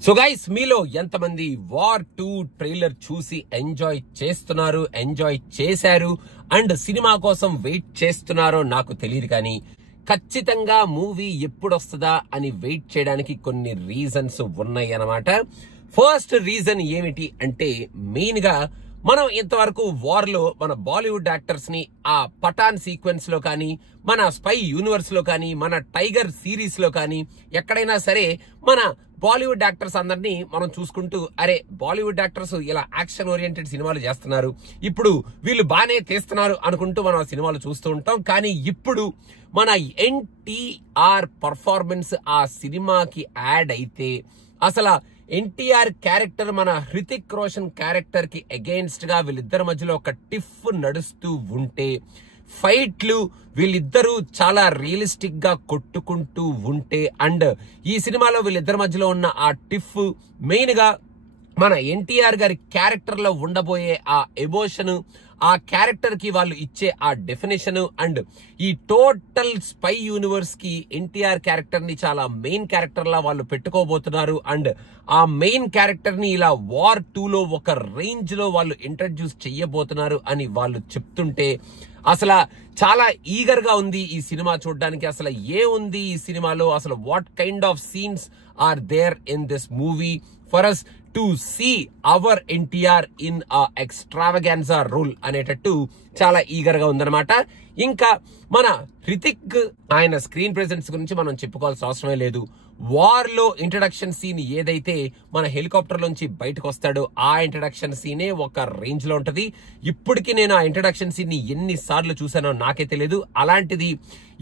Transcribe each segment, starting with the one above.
So guys, మీలో ఎంతమంది war 2 trailer చూసి ఎంజాయ్ చేస్తున్నారు, ఎంజాయ్ చేశారు అండ్ సినిమా కోసం వెయిట్ చేస్తున్నారో నాకు తెలియదు, కానీ ఖచ్చితంగా మూవీ ఎప్పుడు వస్తుందా అని వెయిట్ చేయడానికి కొన్ని రీజన్స్ ఉన్నాయి అన్నమాట. ఫస్ట్ రీజన్ ఏమిటి అంటే, మెయిన్ గా మనం ఇంతవరకు వార్ లో మన బాలీవుడ్ యాక్టర్స్ ని ఆ పఠాన్ సీక్వెన్స్ లో కానీ, మన స్పై యూనివర్స్ లో కానీ, మన టైగర్ సిరీస్ లో కానీ ఎక్కడైనా సరే మన బాలీవుడ్ యాక్టర్స్ అందరినీ మనం చూసుకుంటూ, అరే బాలీవుడ్ యాక్టర్స్ ఇలా యాక్షన్ ఓరియంటెడ్ సినిమాలు చేస్తున్నారు, ఇప్పుడు వీళ్ళు బానే తీస్తున్నారు అనుకుంటూ మనం ఆ సినిమాలు చూస్తూ ఉంటాం. కానీ ఇప్పుడు మన ఎన్టీఆర్ పర్ఫార్మెన్స్ ఆ సినిమాకి యాడ్ అయితే, అసలు ఎన్టీఆర్ క్యారెక్టర్ మన హృతిక్ రోషన్ క్యారెక్టర్ కి అగెయిన్స్ట్ గా వీళ్ళిద్దరి మధ్యలో ఒక టిఫ్ నడుస్తూ ఉంటే, ఫైట్లు వీళ్ళిద్దరూ చాలా రియలిస్టిక్ గా కొట్టుకుంటూ ఉంటే, అండ్ ఈ సినిమాలో వీళ్ళిద్దరి మధ్యలో ఉన్న ఆ టిఫ్ మెయిన్ గా మన ఎన్టీఆర్ గారి క్యారెక్టర్ లో ఉండబోయే ఆ ఎమోషన్, ఆ క్యారెక్టర్ కి వాళ్ళు ఇచ్చే ఆ డెఫినేషన్, అండ్ ఈ టోటల్ స్పై యూనివర్స్ కి ఎన్టీఆర్ క్యారెక్టర్ ని చాలా మెయిన్ క్యారెక్టర్ లా వాళ్ళు పెట్టుకోబోతున్నారు. అండ్ ఆ మెయిన్ క్యారెక్టర్ ని ఇలా వార్ 2 లో ఒక రేంజ్ లో వాళ్ళు ఇంట్రడ్యూస్ చెయ్యబోతున్నారు అని వాళ్ళు చెప్తుంటే, అసలు చాలా ఈగర్ గా ఉంది ఈ సినిమా చూడడానికి. అసలు ఏముంది ఈ సినిమాలో, అసలు what kind of scenes are there in this movie for us to see hour NTR in ఎక్స్ట్రావగాన్సా role అనేటట్టు చాలా ఈగర్ గా ఉందన్నమాట. ఇంకా మన హృతిక్ ఆయన స్క్రీన్ ప్రెజెన్స్ గురించి మనం చెప్పుకోవాల్సిన అవసరమే లేదు. వార్ లో ఇంట్రడక్షన్ సీన్ ఏదైతే మన హెలికాప్టర్ లోంచి బయటకు వస్తాడో, ఆ ఇంట్రడక్షన్ సీనే ఒక రేంజ్ లో ఉంటది. ఇప్పటికీ నేను ఆ ఇంట్రడక్షన్ సీన్ ని ఎన్నిసార్లు చూసానో నాకే తెలియదు. అలాంటిది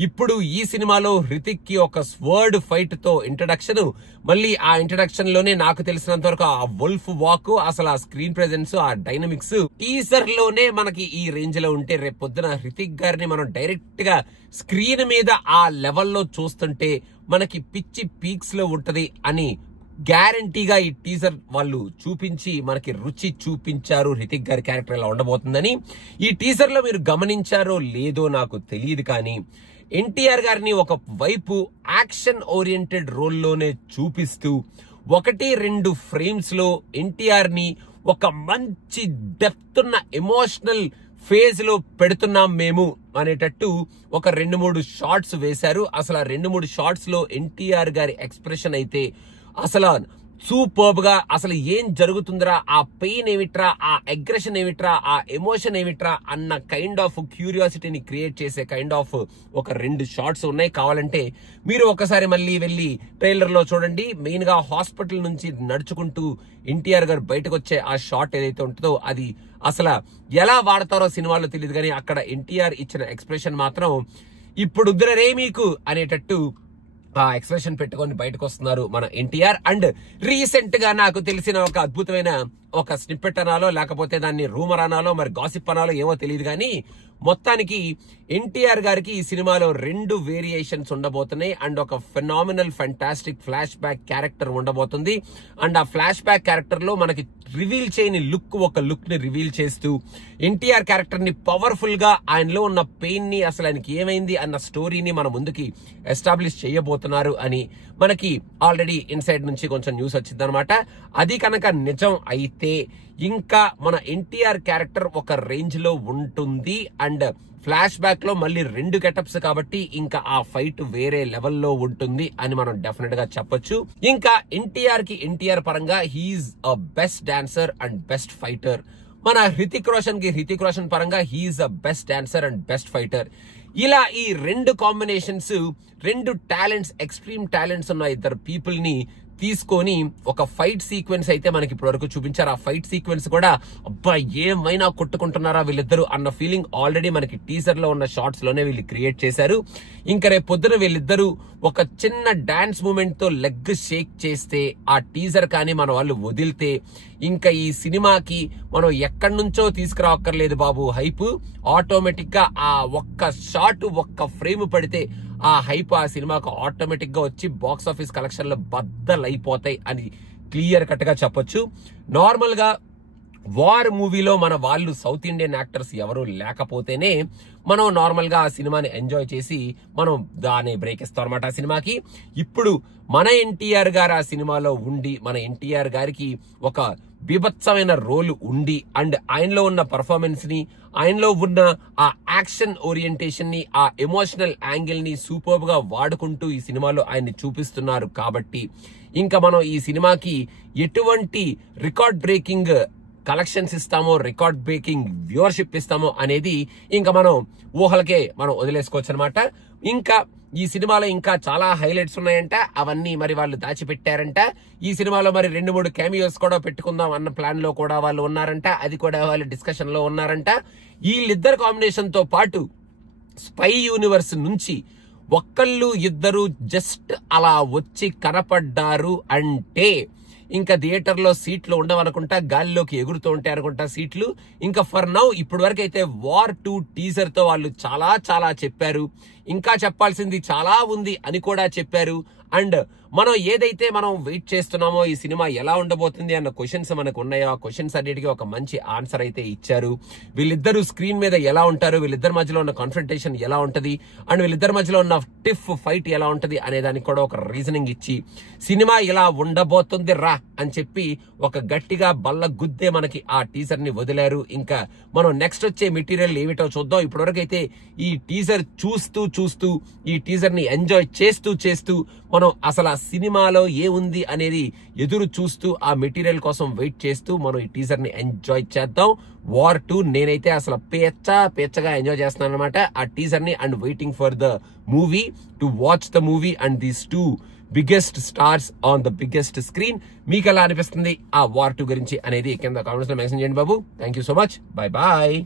ఇప్పుడు ఈ సినిమాలో హృతిక్ కి ఒక స్వర్డ్ ఫైట్ తో ఇంట్రడక్షన్, మళ్ళీ ఆ ఇంట్రడక్షన్ లోనే నాకు తెలిసినంత వరకు ఆ వోల్ఫ్ వాక్, అసలు ఆ స్క్రీన్ ప్రెజెన్స్, ఆ డైనమిక్స్ టీజర్ లోనే మనకి ఈ రేంజ్ లో ఉంటే, రేపు పొద్దున హృతిక్ గారిని మనం డైరెక్ట్ గా స్క్రీన్ మీద ఆ లెవెల్లో చూస్తుంటే మనకి పిచ్చి పీక్స్ లో ఉంటది అని గ్యారంటీగా ఈ టీజర్ వాళ్ళు చూపించి మనకి రుచి చూపించారు. హృతిక్ గారి క్యారెక్టర్ ఎలా ఉండబోతుందని ఈ టీజర్ లో మీరు గమనించారో లేదో నాకు తెలియదు, కానీ ఎన్టీఆర్ గారిని ఒక వైపు యాక్షన్ ఓరియంటెడ్ రోల్లోనే చూపిస్తూ 1-2 ఫ్రేమ్స్ లో ఎన్టీఆర్ ని ఒక మంచి డెప్త్ ఉన్న ఎమోషనల్ ఫేజ్ లో పెడుతున్నాం మేము అనేటట్టు ఒక 2-3 షార్ట్స్ వేశారు. అసలు ఆ 2-3 షార్ట్స్ లో ఎన్టీఆర్ గారి ఎక్స్ప్రెషన్ అయితే అసలు సూపర్బ్ గా, అసలు ఏం జరుగుతుందిరా, ఆ పెయిన్ ఏమిట్రా, ఆ అగ్రెషన్ ఏమిట్రా, ఆ ఎమోషన్ ఏమిట్రా అన్న కైండ్ ఆఫ్ క్యూరియాసిటీని క్రియేట్ చేసే కైండ్ ఆఫ్ ఒక 2 షార్ట్స్ ఉన్నాయి. కావాలంటే మీరు ఒకసారి మళ్ళీ వెళ్ళి ట్రైలర్ లో చూడండి. మెయిన్ గా హాస్పిటల్ నుంచి నడుచుకుంటూ ఎన్టీఆర్ గారు బయటకు వచ్చే ఆ షాట్ ఏదైతే ఉంటుందో, అది అసలు ఎలా వాడతారో సినిమాలో తెలియదు, కానీ అక్కడ ఎన్టీఆర్ ఇచ్చిన ఎక్స్ప్రెషన్ మాత్రం ఇప్పుడు రే మీకు అనేటట్టు ఆ ఎక్స్ప్రెషన్ పెట్టుకొని బయటకు వస్తున్నారు మన ఎన్టీఆర్. అండ్ రీసెంట్ గా నాకు తెలిసిన ఒక అద్భుతమైన ఒక స్నిప్పెట్ అనాలో, లేకపోతే దాన్ని రూమర్ అనాలో, మరి గాసిప్ అనాలో ఏమో తెలియదు, కానీ మొత్తానికి ఎన్టీఆర్ గారికి ఈ సినిమాలో 2 వేరియేషన్స్ ఉండబోతున్నాయి. అండ్ ఒక phenomenal fantastic flash back character ఉండబోతుంది. అండ్ ఆ ఫ్లాష్ బ్యాక్ క్యారెక్టర్ లో మనకి రివీల్ చేయని ఒక లుక్ ని రివీల్ చేస్తూ ఎన్టీఆర్ క్యారెక్టర్ ని పవర్ఫుల్ గా, ఆయనలో ఉన్న పెయిన్ ని, అసలు ఆయనకి ఏమైంది అన్న స్టోరీని మన ముందుకి ఎస్టాబ్లిష్ చేయబోతున్నారు అని మనకి ఆల్రెడీ ఇన్సైడ్ నుంచి కొంచెం న్యూస్ వచ్చింది అనమాట. అది కనుక నిజం అయితే ఇంకా మన ఎన్టీఆర్ క్యారెక్టర్ ఒక రేంజ్ లో ఉంటుంది. అండ్ ఫ్లాష్ బ్యాక్ లో మళ్ళీ 2 గెటప్స్ కాబట్టి ఇంకా ఆ ఫైట్ వేరే లెవెల్లో ఉంటుంది అని మనం డెఫినెట్ గా చెప్పొచ్చు. ఇంకా ఎన్టీఆర్ పరంగా he's a best dancer and best fighter. మన హృతిక్ రోషన్ పరంగా he's a best dancer and best fighter. ఇలా ఈ 2 కాంబినేషన్స్, 2 టాలెంట్స్, ఎక్స్ట్రీమ్ టాలెంట్స్ ఉన్న ఇద్దరు పీపుల్ ని తీసుకొని ఒక ఫైట్ సీక్వెన్స్ అయితే మనకి ఇప్పటి వరకు చూపించారు. ఆ ఫైట్ సీక్వెన్స్ కూడా అబ్బా ఏమైనా కొట్టుకుంటున్నారా వీళ్ళిద్దరు అన్న ఫీలింగ్ ఆల్రెడీ మనకి టీజర్ లో ఉన్న షార్ట్స్ లోనే వీళ్ళు క్రియేట్ చేశారు. ఇంకా రేపు పొద్దున వీళ్ళిద్దరూ ఒక చిన్న డాన్స్ మూమెంట్ తో లెగ్ షేక్ చేస్తే, ఆ టీజర్ కానీ మన వాళ్ళు వదిలితే, ఇంకా ఈ సినిమాకి మనం ఎక్కడి నుంచో తీసుకురావక్కర్లేదు బాబు హైప్. ఆటోమేటిక్ గా ఆ ఒక్క షాట్, ఒక్క ఫ్రేమ్ పడితే ఆ హైప్ ఆ సినిమాకు ఆటోమేటిక్ గా వచ్చి బాక్స్ ఆఫీస్ కలెక్షన్ లో బద్దలైపోతాయి అని క్లియర్ కట్ గా చెప్పొచ్చు. నార్మల్ గా వార్ మూవీలో మన వాళ్ళు సౌత్ ఇండియన్ యాక్టర్స్ ఎవరు లేకపోతేనే మనం నార్మల్ గా ఆ సినిమాని ఎంజాయ్ చేసి మనం దాన్ని బ్రేక్ ఇస్తాం అనమాట ఆ సినిమాకి. ఇప్పుడు మన ఎన్టీఆర్ గారు ఆ సినిమాలో ఉండి, మన ఎన్టీఆర్ గారికి ఒక బీభత్సమైన రోల్ ఉండి అండ్ ఆయనలో ఉన్న పర్ఫార్మెన్స్ ని, ఆయనలో ఉన్న ఆ యాక్షన్ ఓరియంటేషన్ ని, ఆ ఎమోషనల్ యాంగిల్ ని సూపర్బ్ గా వాడుకుంటూ ఈ సినిమాలో ఆయన్ని చూపిస్తున్నారు. కాబట్టి ఇంకా మనం ఈ సినిమాకి ఎటువంటి రికార్డ్ బ్రేకింగ్ కలెక్షన్స్ ఇస్తామో, రికార్డ్ బ్రేకింగ్ వ్యూవర్షిప్ ఇస్తామో అనేది ఇంకా మనం ఊహలకే మనం వదిలేసుకోవచ్చు అనమాట. ఇంకా ఈ సినిమాలో ఇంకా చాలా హైలైట్స్ ఉన్నాయంట, అవన్నీ మరి వాళ్ళు దాచిపెట్టారంట. ఈ సినిమాలో మరి 2-3 క్యామియోస్ కూడా పెట్టుకుందాం అన్న ప్లాన్ లో కూడా వాళ్ళు ఉన్నారంట, అది కూడా వాళ్ళు డిస్కషన్ లో ఉన్నారంట. వీళ్ళిద్దరు కాంబినేషన్ తో పాటు స్పై యూనివర్స్ నుంచి ఒక్కళ్ళు ఇద్దరు జస్ట్ అలా వచ్చి కనపడ్డారు అంటే ఇంకా థియేటర్ లో సీట్లు ఉండవనుకుంటా, గాలిలోకి ఎగురుతూ ఉంటాయి అనుకుంటా సీట్లు. ఇంకా ఫర్ నౌ ఇప్పటి వరకు అయితే వార్ 2 టీజర్ తో వాళ్ళు చాలా చెప్పారు, ఇంకా చెప్పాల్సింది చాలా ఉంది అని కూడా చెప్పారు. అండ్ మనం ఏదైతే మనం వెయిట్ చేస్తున్నామో ఈ సినిమా ఎలా ఉండబోతుంది అన్న క్వశ్చన్స్ మనకు ఉన్నాయో, ఆ క్వశ్చన్స్ అన్నిటికీ ఒక మంచి ఆన్సర్ అయితే ఇచ్చారు. వీళ్ళిద్దరు స్క్రీన్ మీద ఎలా ఉంటారు, వీళ్ళిద్దరి మధ్యలో ఉన్న కాన్ఫ్రంటేషన్ ఎలా ఉంటది, అండ్ వీళ్ళిద్దరి మధ్యలో ఉన్న టిఫ్ ఫైట్ ఎలా ఉంటది అనే దానికి కూడా ఒక రీజనింగ్ ఇచ్చి సినిమా ఇలా ఉండబోతుంది రా అని చెప్పి ఒక గట్టిగా బల్ల గుద్దే మనకి ఆ టీజర్ ని వదిలారు. ఇంకా మనం నెక్స్ట్ వచ్చే మెటీరియల్ ఏమిటో చూద్దాం. ఇప్పటివరకు అయితే ఈ టీజర్ చూస్తూ ఈ టీజర్ ని ఎంజాయ్ చేస్తూ మనం అసలు ఆ సినిమాలో ఏముంది అనేది ఎదురు చూస్తూ ఆ మెటీరియల్ కోసం వెయిట్ చేస్తూ మనం ఈ టీజర్ ని ఎంజాయ్ చేద్దాం. వార్ 2 నేనైతే అసలు పేచ్చగా ఎంజాయ్ చేస్తున్నాను అనమాట ఆ టీజర్ ని, and waiting for the movie to watch the movie and these 2 biggest stars on the biggest screen. మీకు ఎలా అనిపిస్తుంది ఆ వార్ 2 గురించి అనేది కింద కామెంట్స్ లో మెన్షన్ చేయండి బాబు. Thank you so much. Bye bye.